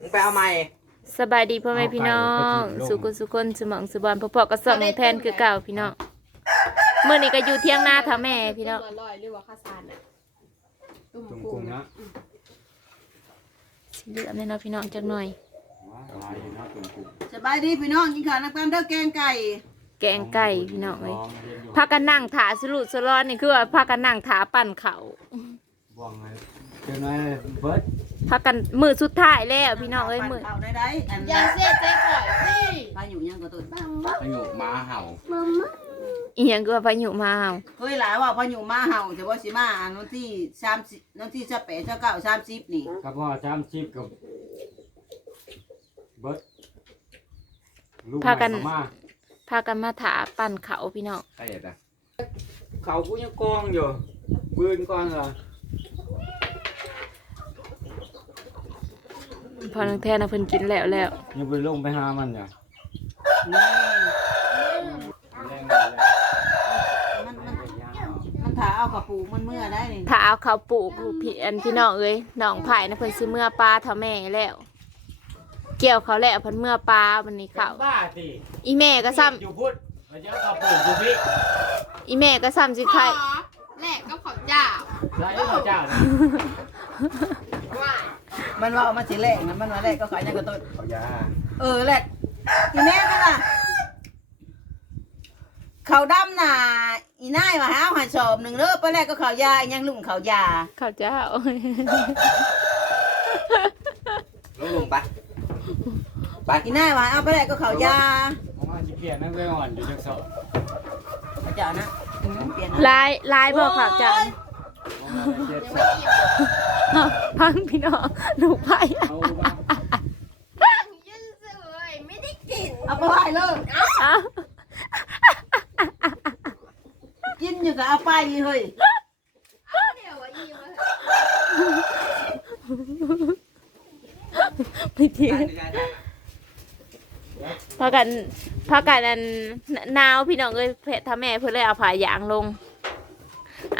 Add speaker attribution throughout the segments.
Speaker 1: มึงไปเอาใหม่
Speaker 2: สบายดีพ่อแม่พี่น้อง สุกุสุคนสมองสุบอนพ่อพ่อก็สองแทนคือเก่าพี่น้องเมื่อนี้ก็อยู่เที่ยงหน้าท่าแม่พี่น้อง
Speaker 3: ลอยหรือว่าข้าวสารน่ะตุ้ม
Speaker 4: ตุ่ม
Speaker 3: กุ้
Speaker 4: กุ้
Speaker 3: ง
Speaker 4: งนะ
Speaker 2: สิเหลือมแน่เนาะพี่น้องจักหน่อย
Speaker 4: ลายอยู่นะตุ่มกุ้ง
Speaker 5: สบายดีพี่น้องกินข้าวนักการเด้อแกงไก่
Speaker 2: แกงไก่พี่น้องเอ้ย
Speaker 4: ลองเรียนอยู่
Speaker 2: พากันนั่งถาสรุดสร้อนนี่คือว่าพากันนั่งถาปั่นเขาว
Speaker 4: บ่วงไงเจอไหนเบิร์ด
Speaker 2: พากันมือสุดท้ายแล้วพี่น้องเอ้ยมือ
Speaker 5: ปั่นข้าวได้ได้อัน
Speaker 3: อย่าเสียใจข่อยสิ
Speaker 5: พายุยังก็ตุน
Speaker 4: อายุม้าเห่า
Speaker 2: อีหยังก็ว่าพายุมาเอา
Speaker 5: เคยหลายว่าพายุมาเห่าแต่ว่าสิมาอันวันที่สามสิบวันที่สิบแปดสิบเก้าสามสิบนี่
Speaker 4: กับพ่อจำชิปกับเบิร์ดลูกใหม่เข้มา
Speaker 2: พากันมาถาปั่นเขาวพี่น้อง
Speaker 4: ใครเห็นอะเขากูยังกองอยู่ปืนก่อนเหรอ
Speaker 2: พอน้องแทนนะเพิ่นกินแล้วแล้ว
Speaker 4: ยังไปลงไปหามันอยู่
Speaker 5: นี่
Speaker 4: แรงเลยแรง
Speaker 5: มันมันมันถ่าเอากระปูมันเมื่อได้นี่
Speaker 2: ถ้าเอาเขาวปลูกพี่อันพี่น้องเอ้ยน้องไผ่นะเพิ่นสิเมื่อปลาเท่าแม่แล้ว เกี่ยวเขาแล้วเพิ่นเมื่อปลาวันนี้เขา
Speaker 4: บ้าสิ
Speaker 2: อีแม่ก็ซ้ำ
Speaker 4: อยู่พุทธมาเจอกับปืนอยู่พี่
Speaker 2: อีแม่ก็ซ้ำสิ
Speaker 3: ข
Speaker 2: ไข่
Speaker 3: อแลกกับข้าวเจ้า
Speaker 4: ไรเอ้ยเจ้าเนี่ย
Speaker 3: ว่า
Speaker 5: มันว่าเอามาสิแรกนะมันว่าแรกก็ขายยังก็ตุน
Speaker 4: เขายา
Speaker 5: เออแรกอีแม่ก็ล่ะเขาวดำน่ะอีนายมาหาหาชอบหนึ่งเด้อไปแรกก็เขาวยาอีหยังลุงเขาวยา
Speaker 2: ข้าวเจ้า
Speaker 1: ลงลงไปไป
Speaker 5: อีนายมาเอาไปแรกก็เขาวยา
Speaker 4: ผมว่าจะเปลี่ยนนั่งไปอ่อนอยู่จักสอบ
Speaker 5: เขาเจ้านะอืมเปลี่ยนนะ
Speaker 2: ลายลายบอกข้าวเจ้า
Speaker 4: ผมว่าจะเจ็ด
Speaker 3: ยั ง
Speaker 4: ส
Speaker 3: ไม่
Speaker 4: อบ
Speaker 3: อิ่ม
Speaker 2: อ้าวพังพี่น้องลูกไผ่
Speaker 4: เอาบ้าง
Speaker 3: ยืดเสยไม่ได้กิน
Speaker 5: เอาไปไหว้เลย
Speaker 2: อ้าว
Speaker 5: กินอยู่กับเอาไปเฮ้ย
Speaker 3: เดี๋ยวว่าอิ่มแล้ว
Speaker 2: ไม่เที่ยงพากันพากันอันหนาวพี่น้องเอ้ยเพชรทำแม่เพื่อเลยเอาผ้ายางลง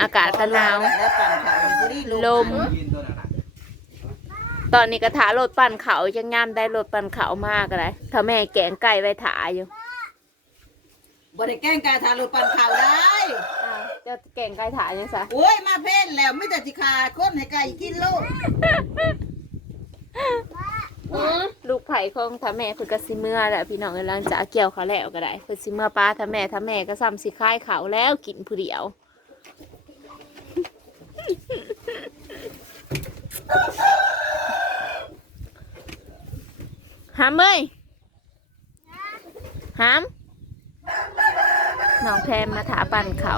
Speaker 2: อากาศก็หนาว
Speaker 5: แล้วปั่นเขาอยู่พอดี
Speaker 2: ลม
Speaker 1: ยืนตัวนั้นน่ะ
Speaker 2: ตอนนี้ก็ถารถปั่นเขาจะงามได้รถปั่นเขามากเลยถ้าแม่แกงไก่ไว้ถาอยู่
Speaker 5: บ่ได้แกล้งกายทารุปั่นเขาได้
Speaker 2: อ้าวเจะแกงไก่ถายังซะ
Speaker 5: โอ้ยมาเพ่นแล้วไม่แต่สิขาคนให้ไก่กินโลด
Speaker 2: ลูกไผ่ของถ้าแม่เพิ่นก็สิเมื่อแหละพี่น้องกำลังจะเกี่ยวเขาแล้วก็ได้เพิ่นสิเมื่อป้าถ้าแม่ถ้าแม่ก็ซ้ำสิคายเขาแล้วกินผู้เดียว หามเอ้ยหามน้องแพรมาถาปั่นเขา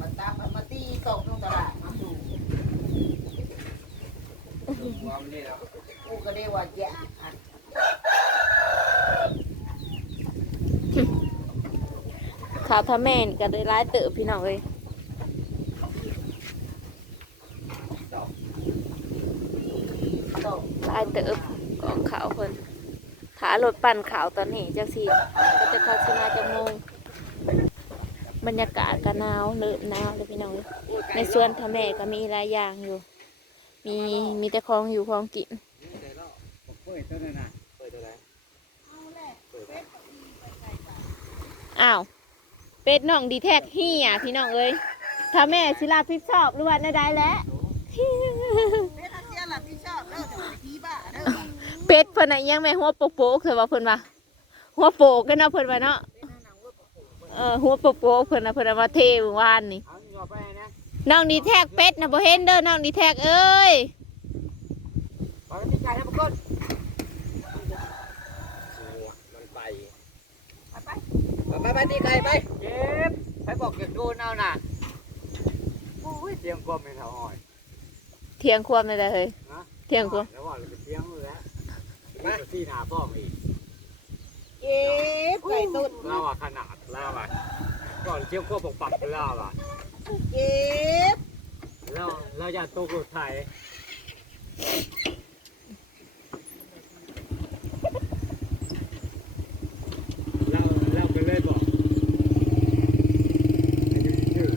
Speaker 5: มาตามมาตีตกลงตลาดมาดู
Speaker 1: ว่ามัน
Speaker 5: กูก็ได้ว่าแย่อัน
Speaker 2: ข่าวถ้าแม่นก็ได้ร้ายเติบพี่น้องเอ้ย
Speaker 5: ตก
Speaker 2: ร้ายเติบกองขาวคนถารถปั่นขาวตอนนี้จังสีก็จะเข้าชินาจะโมงบรรยากาศก็หนาวเริ่มหนาวเลยพี่น้องในสวนทะแม่ก็มีหลายอย่างอยู่ มีมีแต่ของอยู่ของกิน
Speaker 4: เปิดตัวนั้นน่ะ
Speaker 1: เปิดตัวไหน
Speaker 2: อ้าวเป็ดน้องดีแท็กเฮียพี่น้องเอ้ยถ้าแม่สิลาพิดชอบหรือว่าได้ได้แล้ว
Speaker 5: เป็ดเพิ่
Speaker 2: นน่ะยังแม่หัวโปกๆเถอะว่าเพิ่นว่าหัวโปกกันเนาะเพิ่นว่าเนาะเออหัวโปกๆเพิ่นน่ะเพิ่นเอามาเทเมื่อวานนี่
Speaker 4: น้
Speaker 2: องดีแท็กเป็ดน่ะบ่เห็นเด้อน้องดีแท็กเอ้ย
Speaker 4: ปกติใจนะพวกคน
Speaker 1: มันไปไปไปไปตีไก่ไป
Speaker 4: เก็บใครบอกเก็บดนเอาน่ะโอ้ยเตียมกลมเป็นเท่าหอย
Speaker 2: เทียงความได้เฮ้ยเทียงความ
Speaker 4: แล้วว่าเราไปเทียงเลยแล้ วมาที่หนาป้อมอีก
Speaker 5: เก็บไก่ตุน
Speaker 4: เล่าว่าขนาดเล่าว่าก่อนเที่ยวก็ปกปักเล่าว่า
Speaker 5: เก็บ
Speaker 4: แล้วเราจะตกรถไถเราเราไปเลยบอกชื่อ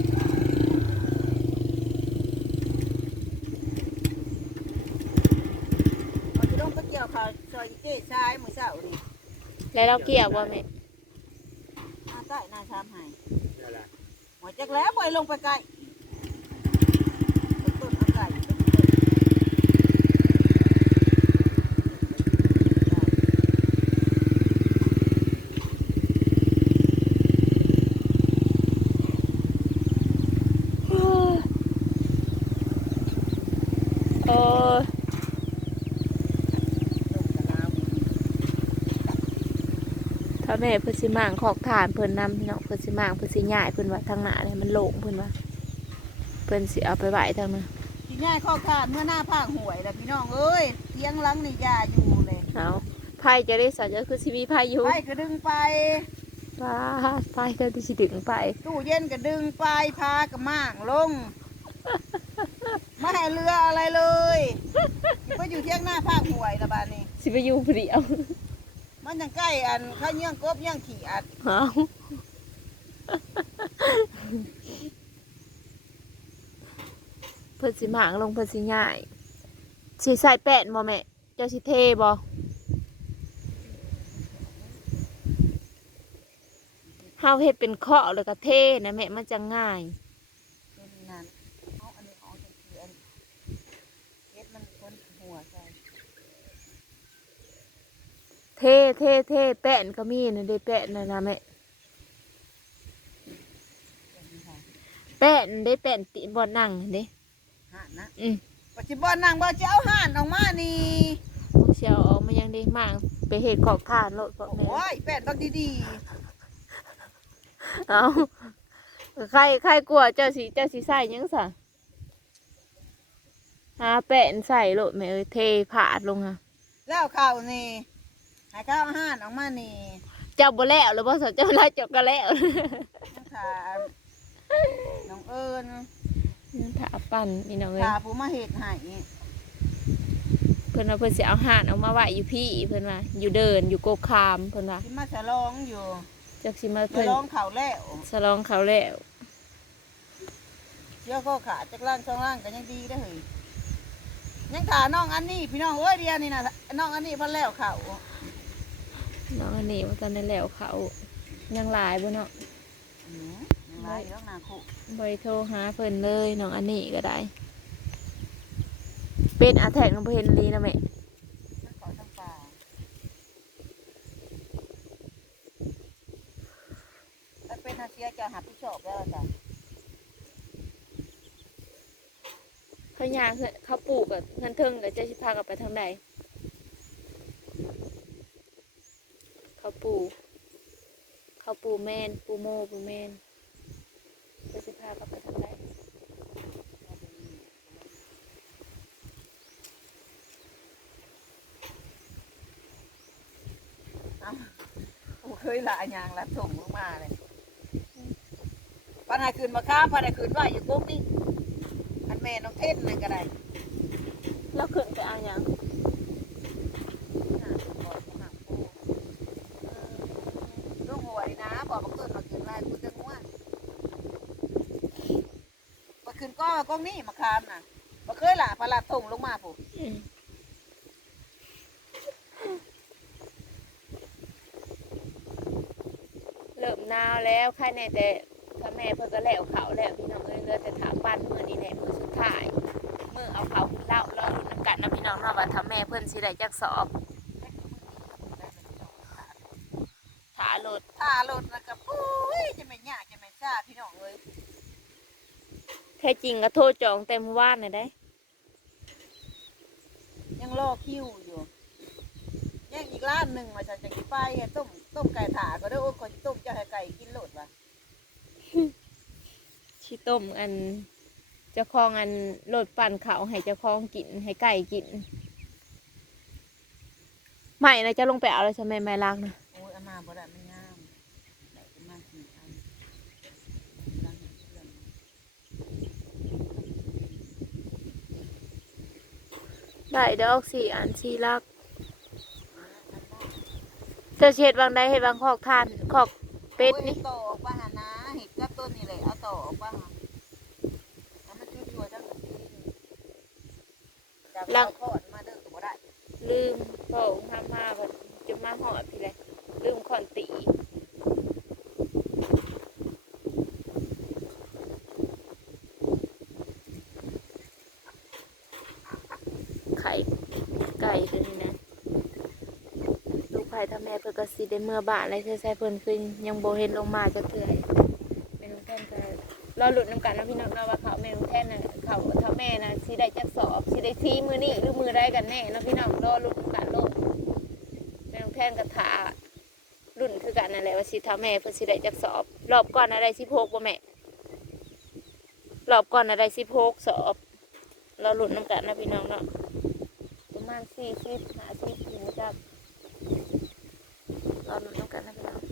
Speaker 5: เอาสิโด กี่ยวข้าวซอยเจ๊ชายมื้อเช้านี่
Speaker 2: แล้วเราเกี่ยวบ่แม่
Speaker 5: มาใต้หน้าชามให้
Speaker 4: เดี๋ยวละ
Speaker 5: หัวจักแล้วบ่ให้ลงไปไกลต้นเอาไก่ต้นต้น
Speaker 2: โอ้ย
Speaker 5: ลงกับน้ำ
Speaker 2: ถ้า แม่เพิ่นสิมางขอกฐานเพิ่นนำพี่น้องเพิ่นสิมางเพิ่นสิย้ายเพิ่นว่าทางหน้าเนี่ยมันโล่งเพิ่นว่าเพิ่นสิเอาไปไว้ทางนั้น
Speaker 5: ที่ง่ายข้อขาดเมื่อหน้าภาคหวยแล้วพี่น้องเอ้ยเตียงหลังนี่ยาอยู่เลย
Speaker 2: เอาไพ่จะได้สัญญาคือสิมีไพ่อยู่
Speaker 5: ไปก็ดึงไป
Speaker 2: ป้าดไพ่ก็สิดึงไป
Speaker 5: ตู้เย็นก็ดึงไปพาก็ม่างลงไม่ให้เรืออะไรเลยก็อยู่เที่ยงหน้าภาคหวยละบาดนี้
Speaker 2: สิไปอยู่ผู้เดียว
Speaker 5: มันยังใกล้อันข้าวเยี่ยงกบเยี่ยงขี่อัด
Speaker 2: เอาเพิ่นสิมางลงเพิ่นสิย้ายสิใส่แป้นบ่แม่เจ้าสิเทบ่เฮาเฮ็ดเป็นเคาะแล้วก็เทนะแม่มันจะง่าย
Speaker 5: เป็นนั่นเอาอันนี้เอาจังคืออันเฮ็ดมันพ้นหัวใจ
Speaker 2: เทเทเทแป้นก็มีนะเด้แป้นนะนะแม่
Speaker 5: เป็นนี่ค่ะ
Speaker 2: แป้นได้แป้นติบ่นั่งเด้
Speaker 5: ห่านนะ
Speaker 2: อืม
Speaker 5: ปัจจุบันนางบ่จะเอาห่านออกมานี่
Speaker 2: ผู้เชียวออกมายังได้มางไปเฮ็ดของทานโลดพ่อแม่
Speaker 5: โอ้ยแปดบักดี
Speaker 2: เอาใครใครกลัวเจ้าสิเจ้าสิใส่หยังซะหาแป้นใส่โลดแม่เอ้ยเทผาดลงค่ะ
Speaker 5: ๆแล้วข้าวนี่ให้ข้าวเอาห่านออกมานี่
Speaker 2: เจ้าบ่แล้วหรือบ่สนเจ้าลาเจ้าก็แล้ว
Speaker 5: ยังขาน้องเอิญ
Speaker 2: ยังถาปั่นนี่น้องเอ้ย
Speaker 5: ขาผู้มาเฮ็ดให้
Speaker 2: เพิ่นว่าเพิ่นสิเอาห่านออกมาไว้อยู่พี่เพิ่นว่าอยู่เดินอยู่โกคามเพิ่นว่า
Speaker 5: ที่มาฉลองอยู่
Speaker 2: จักสิมา
Speaker 5: ฉ
Speaker 2: เพิ่น
Speaker 5: ลองข้าวแล้ว
Speaker 2: ฉลองเขาแล้ว
Speaker 5: เชื่อก็ขาจากล่างช่องล่างก็ยังดีได้อเฮ้ยยังขาน้องอันนี้พี่น้องเอ้ยเดียวนี่นะน้องอันนี้เพันแล้วข้าว
Speaker 2: น้องอันนี้ว่าตอนนั้นแล้วเขายังหลายบ่เนาะ
Speaker 5: อืมยังไรแล้วนาคุ
Speaker 2: บ่ได้โทรหาเพิ่นเลยน้องอันนี้ก็ได้ เป็นอาแทกน้องเพิ่นลีนะแม่
Speaker 5: มันขอทั้งปลาถ้าเป็นอาเซียจะหาผู้ชอบแล้วจ้ะ
Speaker 2: เขาย่างเพิ่นเขาปลูกกับเพิ่นเทิงกับเจ้าสิพากันไปทางใดเขา ปลูกเขาปลูกแม่นปลูโมปลูแม่นเจ้าสิพากันไปทางใด
Speaker 5: โอ้เคยละอันยางละส่งลงมาเลยปันหาคืนมาข้ามปันหาคืนว่าอยู่กุ๊กนี่อันแม่น้องเทศนั่นก็ได้
Speaker 2: แล้วขึ้นไปเอาหยัง
Speaker 5: ลูกหวยนะบอกมาเกิดมาคืนลายกูจะง่วงมาคืนก็กล้องนี่มาคามน่ะมาเคยละพลาส่งลงมาผู้
Speaker 2: อืมเริ่มหนาวแล้วใครในแต่ถ้าแม่เพิ่นก็แล้วเขาแล้วพี่น้องเอ้ยเหลือแต่ถาปั้นมือนี้แหละมือสุดท้ายมือเอาเขาขึ้นเล่ารอลุ้นน้ำกันนะพี่น้องเนาะว่าถ้าแม่เพิ่นสิได้จักสอบถารถ
Speaker 5: ถ้ารถนะกับปุ้ ยจะไม่ยากจะไม่ซ่าพี่น้องเลย
Speaker 2: แท้จริงก็โทรจองเต็มอว่านเลยได้
Speaker 5: ยังรอคิวอยู่ยังอีกร้านหนึ่งมาจะจะกินไปอะต้มต้มไก่ถาก็ได้โอ้ยขอต้มเจะให้ไก่กินโลดว่ะ
Speaker 2: ชิต้มอันเจ้าของอันโลดปั่นเขาวให้เจ้าของกินให้ไก่กินไม่นะจะลงไปเอาเลยใช่ไหมไม่รักนะ
Speaker 5: โอ้ยเอามาบ่ได้มันงามได้ประมาณสี่พันร้านเพื่อน
Speaker 2: ได้ดอกสี่อันสี่ลักเจะเช็ดบางได้ให้บางคอกทานคอกเป็ดนี่
Speaker 5: โต่อออกมาหานะเห็ดกับต้นนี่เลยเอาต่อออกมาหาแล้วมันช่วยช่วยจังจากเราทอดมาเด้อก็บ่ได้
Speaker 2: ลืมพ่อห้ามมาแบบจะมาหอดพี่เลยลืมคอนตีไข่ไก่ ตัวนี้นะลูกไผ่ถ้าแม่เพิ่นก็สิได้เมื่อบาทอะไรเธอใส่เพิ่นคือยังบ่เห็นลงมาจะเถื่อยแม่น้องแท่นก็รอหลุดน้ำกันนะพี่น้องเนาะว่าเขาแม่น้องแท่นน่ะเขาถ้าแม่น่ะสิได้จักสอบสิได้ซีมือนี่หรือมือได้กันแน่เนาะพี่น้องรอหลุดน้ำกันโลดแม่น้องแท่นก็ถารุ่นคือกันนั่นแหละว่าสิถ้าแม่เพิ่นสิได้จักสอบ รอบก่อนน่ะได้16บ่แม่รอบก่อนน่ะได้16สอบรอหลุดน้ำกันนะพี่น้องเนาะาณสี่สิบห้าสิบถึงจะรอหนุน้อกันนะพี่น้อง